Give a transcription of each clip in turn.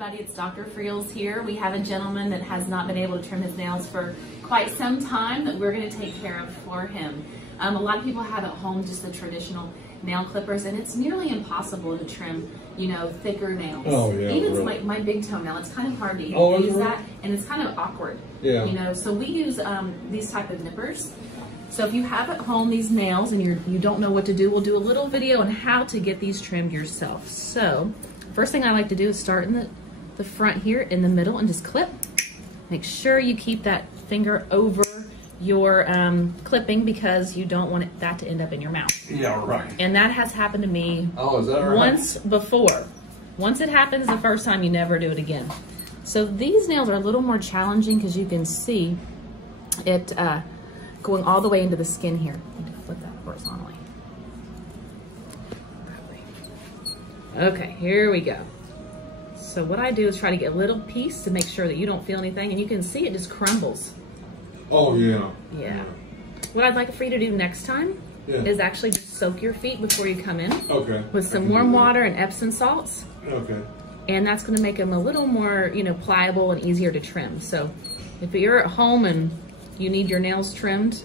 everybody, it's Dr. Friels here. We have a gentleman that has not been able to trim his nails for quite some time that we're going to take care of for him. A lot of people have at home just the traditional nail clippers, and it's nearly impossible to trim, you know, thicker nails. Oh, yeah, even really. like my big toenail, it's kind of hard to use that, and it's kind of awkward. Yeah. You know, so we use these type of nippers. So if you have at home these nails and you don't know what to do, we'll do a little video on how to get these trimmed yourself. So first thing I like to do is start in the front here, in the middle, and just clip. Make sure you keep that finger over your clipping because you don't want that to end up in your mouth. Yeah, right. And that has happened to me is that right? once before. Once it happens the first time, you never do it again. So these nails are a little more challenging because you can see it going all the way into the skin here. I need to flip that horizontally. Okay, here we go. So what I do is try to get a little piece to make sure that you don't feel anything, and you can see it just crumbles. Oh, yeah. Yeah. What I'd like for you to do next time is actually just soak your feet before you come in. Okay. With some warm water and Epsom salts. Okay. And that's going to make them a little more, you know, pliable and easier to trim. So if you're at home and you need your nails trimmed,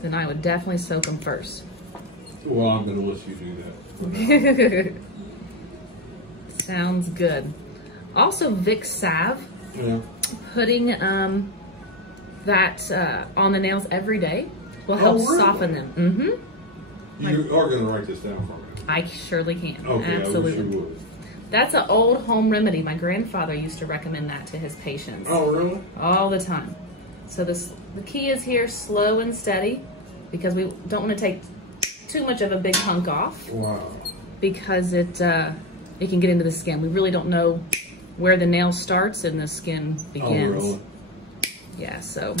then I would definitely soak them first. Well, I'm going to let you do that. Sounds good. Also, Vicks salve. Yeah. Putting that on the nails every day will help soften them. Mm-hmm. You are going to write this down for me. I surely can. Okay, absolutely. I wish you would. That's an old home remedy. My grandfather used to recommend that to his patients. Oh, really? All the time. So the key is here, slow and steady, because we don't want to take too much of a big hunk off. Wow. Because it can get into the skin. We really don't know where the nail starts and the skin begins. Oh, really? Yeah, so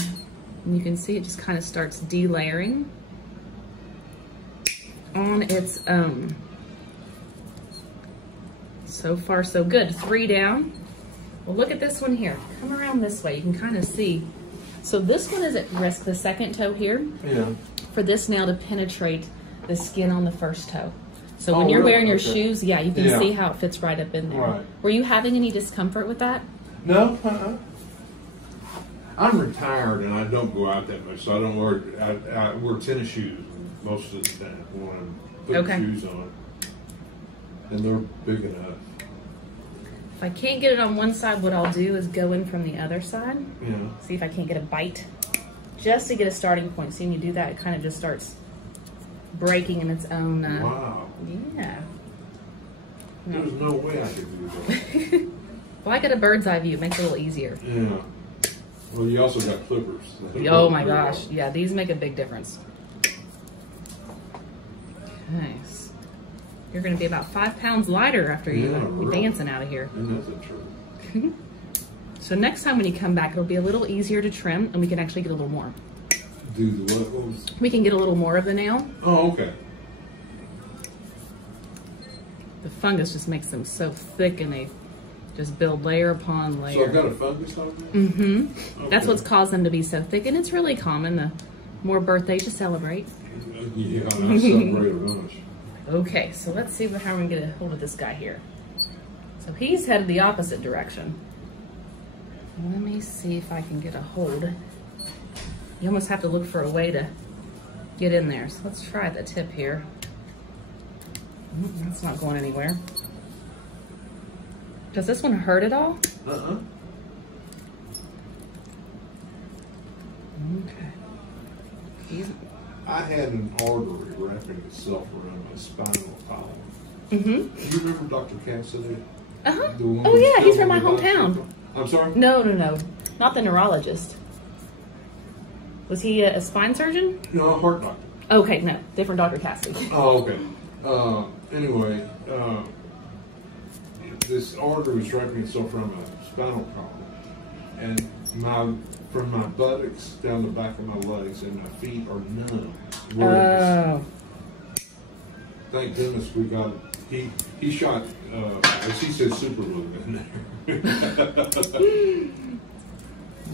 you can see it just kind of starts delayering on its own. So far, so good. 3 down. Well, look at this one here. Come around this way. You can kind of see. So this one is at risk, the second toe here, for this nail to penetrate the skin on the first toe. So when you're wearing your shoes, you can see how it fits right up in there. Right. Were you having any discomfort with that? No. I'm retired and I don't go out that much, so I don't wear. I wear tennis shoes most of the time when I'm putting shoes on, and they're big enough. If I can't get it on one side, what I'll do is go in from the other side. Yeah. See if I can't get a bite, just to get a starting point. See, when you do that, it kind of just starts breaking in its own. Wow. Yeah. There's no way I could do that. Well, I got a bird's eye view. It makes it a little easier. Yeah. Well, you also got clippers. Oh my gosh. Yeah, these make a big difference. Nice. You're going to be about 5 pounds lighter after you dancing out of here. And that's the truth. So next time when you come back, it'll be a little easier to trim, and we can actually get a little more. Do the what? We can get a little more of the nail. Oh, okay. The fungus just makes them so thick, and they just build layer upon layer. So I've got a fungus on there? Mm-hmm. Okay. That's what's caused them to be so thick, and it's really common. The more birthdays you celebrate. Yeah, I celebrate a bunch. Okay, so let's see how we're going to get a hold of this guy here. So he's headed the opposite direction. Let me see if I can get a hold. You almost have to look for a way to get in there. So let's try the tip here. That's not going anywhere. Does this one hurt at all? Uh-uh. Okay. I had an artery wrapping itself around my spinal column. Mm-hmm. Do you remember Dr. Cassidy? Uh-huh. Oh yeah, he's from my hometown. I'm sorry? No. Not the neurologist. Was he a spine surgeon? No, a heart doctor. Okay, no. Different Dr. Cassidy. Oh, okay. Anyway, this artery was wrapping itself around my spinal column. And from my buttocks down the back of my legs and my feet are numb. Oh. Thank goodness we got, he shot, as he said, super glue in there.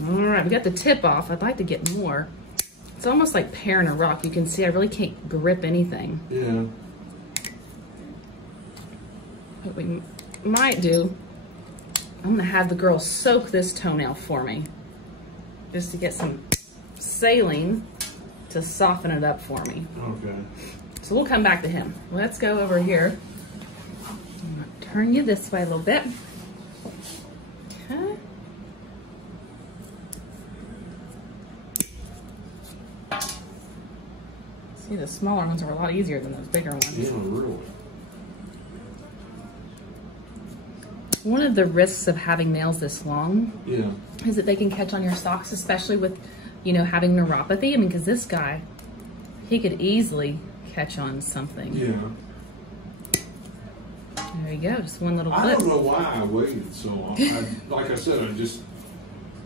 All right, we got the tip off. I'd like to get more. It's almost like paring a rock. You can see I really can't grip anything. Yeah. What we might do I'm gonna have the girls soak this toenail for me, just to get some saline to soften it up for me. Okay. So we'll come back to him. Let's go over here. I'm gonna turn you this way a little bit. Okay. See, the smaller ones are a lot easier than those bigger ones. Yeah, really. One of the risks of having nails this long is that they can catch on your socks, especially with, you know, having neuropathy. I mean, because this guy, he could easily catch on something. Yeah. There you go, just one little clip. I don't know why I waited so long. Like I said,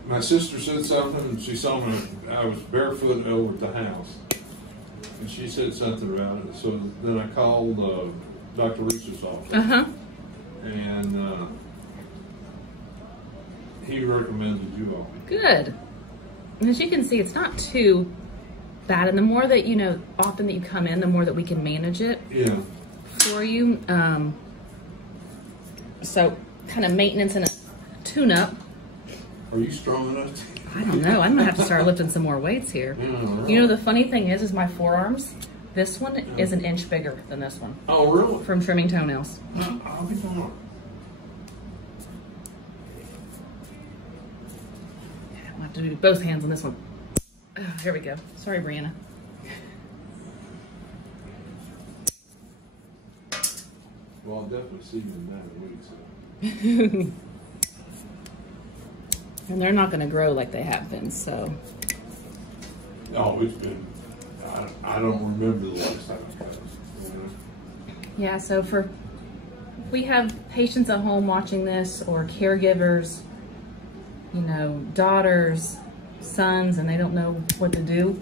my sister said something, and she saw me, I was barefoot over at the house. And she said something about it. So then I called Dr. Reese's office. And he recommended you all. Good. And as you can see, it's not too bad. And the more that, you know, often that you come in, the more that we can manage it for you. So kind of maintenance and a tune-up. Are you strong enough to... I don't know. I'm going to have to start lifting some more weights here. Yeah, right. You know, the funny thing is my forearms, this one is an inch bigger than this one. Oh, really? From trimming toenails. I'll be fine. I'll have to do both hands on this one. Oh, here we go. Sorry, Brianna. Well, I'll definitely see you in that in a week, so. And they're not going to grow like they have been, so. Oh, it's been, I don't remember the last time I cut it. Yeah, so if we have patients at home watching this, or caregivers, you know, daughters, sons, and they don't know what to do,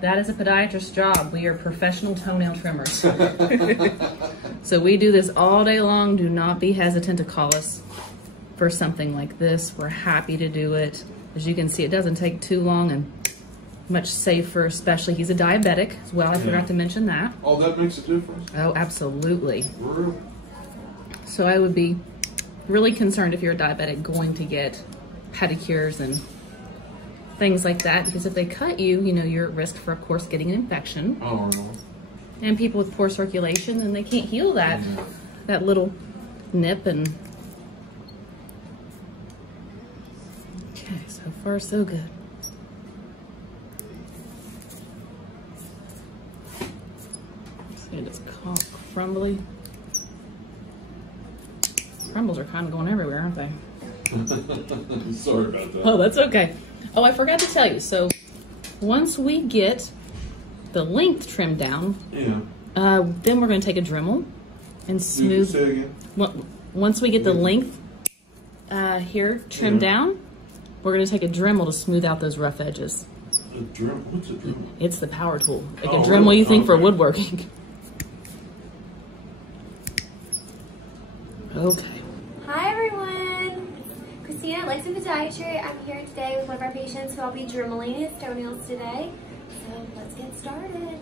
that is a podiatrist's job. We are professional toenail trimmers. So we do this all day long. Do not be hesitant to call us for something like this. We're happy to do it. As you can see, it doesn't take too long and much safer, especially he's a diabetic as well. I forgot to mention that. Oh, that makes a difference? Oh, absolutely. Really? So I would be really concerned if you're a diabetic going to get pedicures and things like that, because if they cut you, you know, you're at risk for, of course, getting an infection. Oh, no. And people with poor circulation, and they can't heal that, that little nip. And okay, so far so good. See, it's called crumbly. Crumbles are kind of going everywhere, aren't they? Sorry about that. Oh, that's okay. Oh, I forgot to tell you. So once we get the length trimmed down, then we're going to take a Dremel and smooth. Say again? Once we get the length here trimmed down, we're going to take a Dremel to smooth out those rough edges. A Dremel? What's a Dremel? It's the power tool. Like a Dremel you think for woodworking. Okay. Hi everyone, Christina at Lexington Podiatry. I'm here today with one of our patients who I'll be dremeling his toenails today. So let's get started.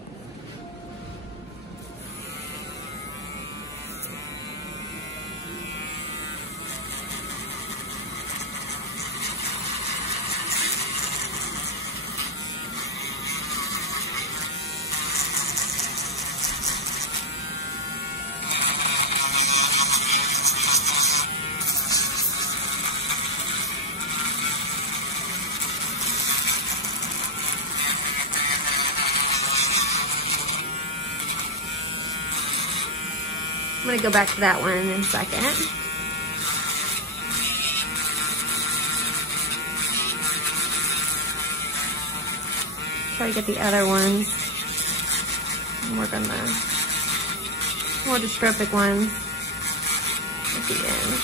I'm going to go back to that one in a second. Try to get the other ones and work on the more dystrophic ones at the end.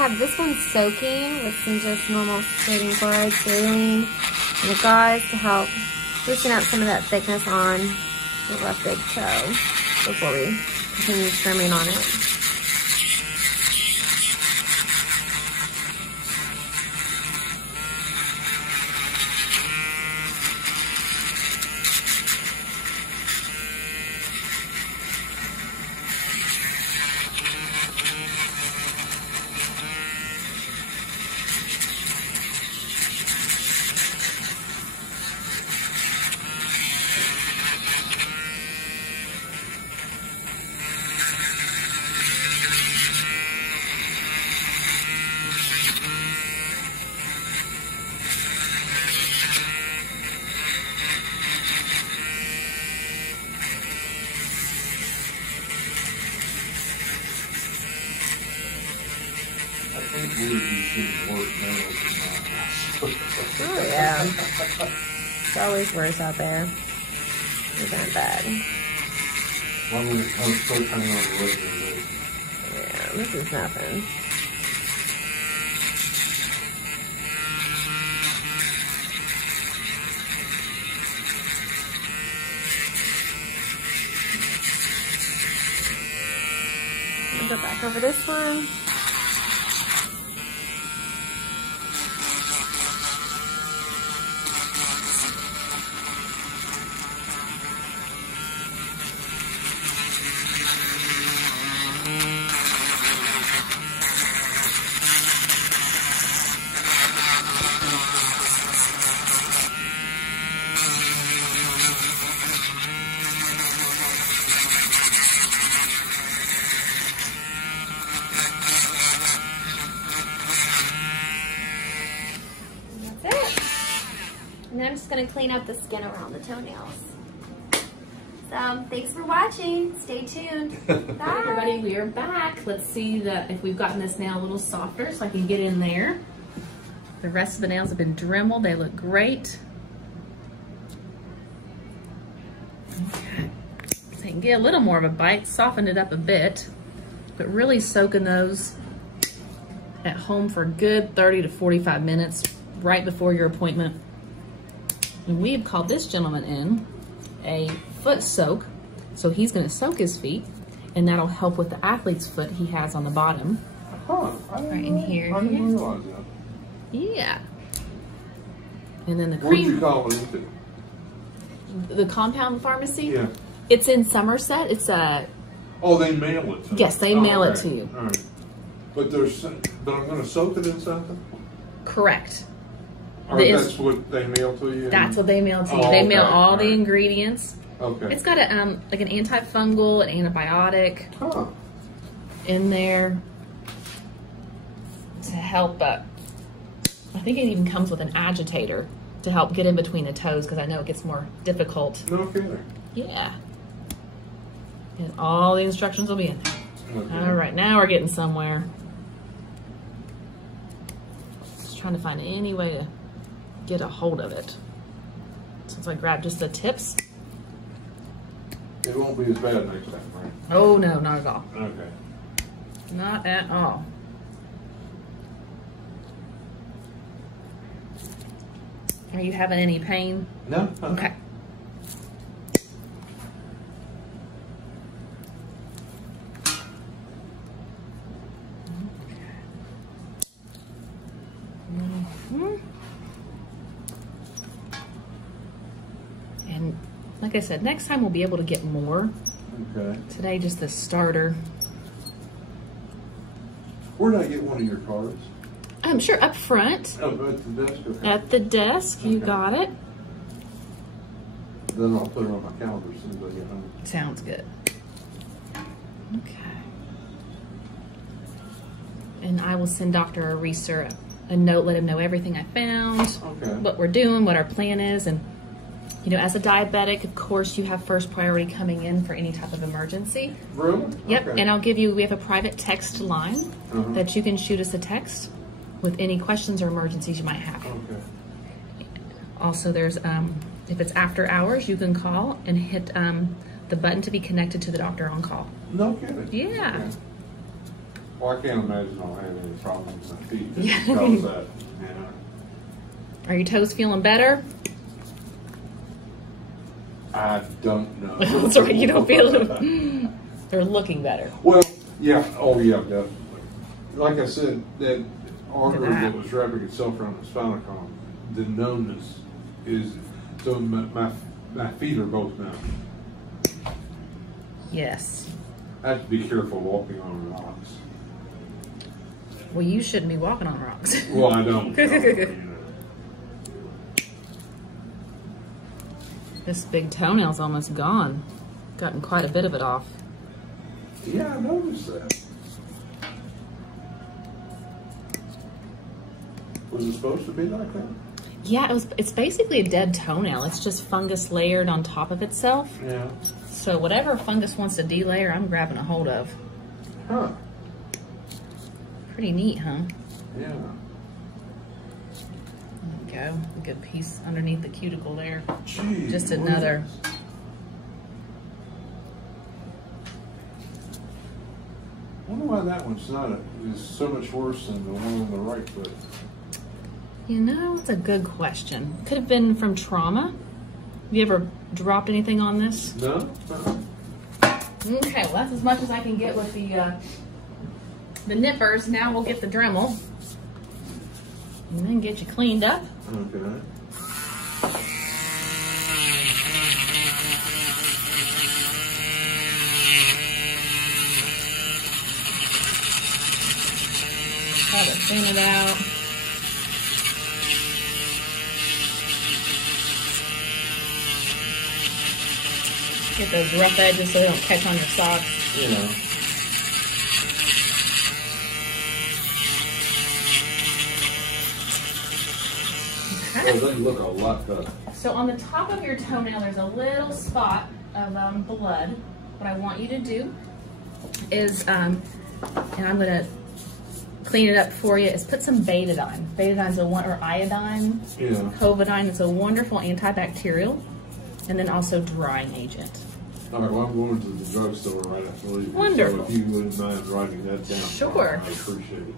have this one soaking with some just normal sodium chloride, saline, and the gauze to help loosen up some of that thickness on the left big toe before we continue trimming on it. Oh yeah. It's always worse out there. It's not bad. Well, when it comes to coming on the regular day. Yeah, this is nothing. I'll go back over this one. And I'm just going to clean up the skin around the toenails. So, thanks for watching. Stay tuned. Bye. Everybody, we are back. Let's see if we've gotten this nail a little softer so I can get in there. The rest of the nails have been dremeled. They look great. Okay. So you can get a little more of a bite, soften it up a bit, but really soaking those at home for a good 30 to 45 minutes right before your appointment. And we have called this gentleman in a foot soak. So he's gonna soak his feet, and that'll help with the athlete's foot he has on the bottom. Huh, Right in here. I didn't realize that. Yeah. And then the Where'd you cream, call it into? the compound pharmacy. Yeah. It's in Somerset. It's a, Oh, they mail it to yes, they me. mail it Okay. to you. All right. But I'm gonna soak it in something? Correct. Or that's what they mail to you? That's what they mail to you. Oh, They mail okay. all the Right. ingredients. Okay. It's got a like an antifungal, an antibiotic Huh. in there to help. I think it even comes with an agitator to help get in between the toes, because I know it gets more difficult. No kidding. Yeah. And all the instructions will be in there. Okay. All right, now we're getting somewhere. Just trying to find any way to get a hold of it. Since I grabbed just the tips. It won't be as bad next time, right? Oh no, not at all. Okay. Not at all. Are you having any pain? No? Okay. And like I said, next time we'll be able to get more. Okay. Today, just the starter. Where did I get one of your cards? I'm sure up front Oh, at the desk? Okay. at the desk. You Okay. got it. Then I'll put it on my calendar as soon as I get home. Sounds good. Okay. And I will send Dr. Reeser a note, let him know everything I found, Okay. what we're doing, what our plan is. And, you know, as a diabetic, of course, you have first priority coming in for any type of emergency. Really? Yep. Okay. And we have a private text line that you can shoot us a text with any questions or emergencies you might have. Okay. Also, there's, if it's after hours, you can call and hit the button to be connected to the doctor on call. No kidding. Yeah. Okay. Well, I can't imagine I'll have any problems with my feet. Yeah. Because that, you know. Are your toes feeling better? I don't know. That's right, you don't feel them. They're looking better. Well, yeah. Oh, yeah, definitely. Like I said, that artery that was wrapping itself around the spinal column, the numbness is, so my feet are both numb. Yes. I have to be careful walking on rocks. Well, you shouldn't be walking on rocks. Well, I don't. You know. This big toenail's almost gone. Gotten quite a bit of it off. Yeah, I noticed that. Was it supposed to be like that? Yeah, it's basically a dead toenail. It's just fungus layered on top of itself. Yeah. So whatever fungus wants to delayer, I'm grabbing a hold of. Huh. Pretty neat, huh? Yeah. There you go. A good piece underneath the cuticle there. Gee, Just another. I wonder why that one's is so much worse than the one on the right foot. You know, it's a good question. Could have been from trauma. Have you ever dropped anything on this? No? Okay, well that's as much as I can get with the nippers. Now we'll get the Dremel and then get you cleaned up. Okay. Try to thin it out. Get those rough edges so they don't catch on your socks. You know. Okay. Well, they look a lot better. So on the top of your toenail, there's a little spot of blood. What I want you to do is, and I'm gonna clean it up for you, is put some betadine. Betadine's or iodine, Yeah. Covidine. It's a wonderful antibacterial, and then also drying agent. All right, well, I'm going to the drugstore right after leaving. Wonderful. So if you wouldn't mind writing that down. Sure. I appreciate it.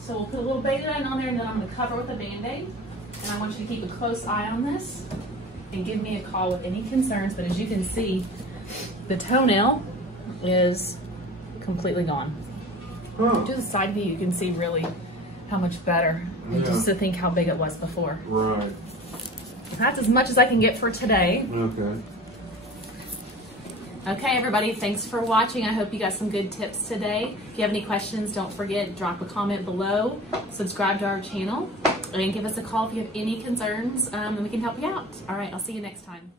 So we'll put a little betadine on there, and then I'm gonna cover it with a Band-Aid. And I want you to keep a close eye on this and give me a call with any concerns. But as you can see, the toenail is completely gone. Huh. Do the side view, you can see really how much better. And just to think how big it was before. Right. That's as much as I can get for today. Okay. Okay, everybody, thanks for watching. I hope you got some good tips today. If you have any questions, don't forget, drop a comment below, subscribe to our channel, and give us a call if you have any concerns, and we can help you out. All right, I'll see you next time.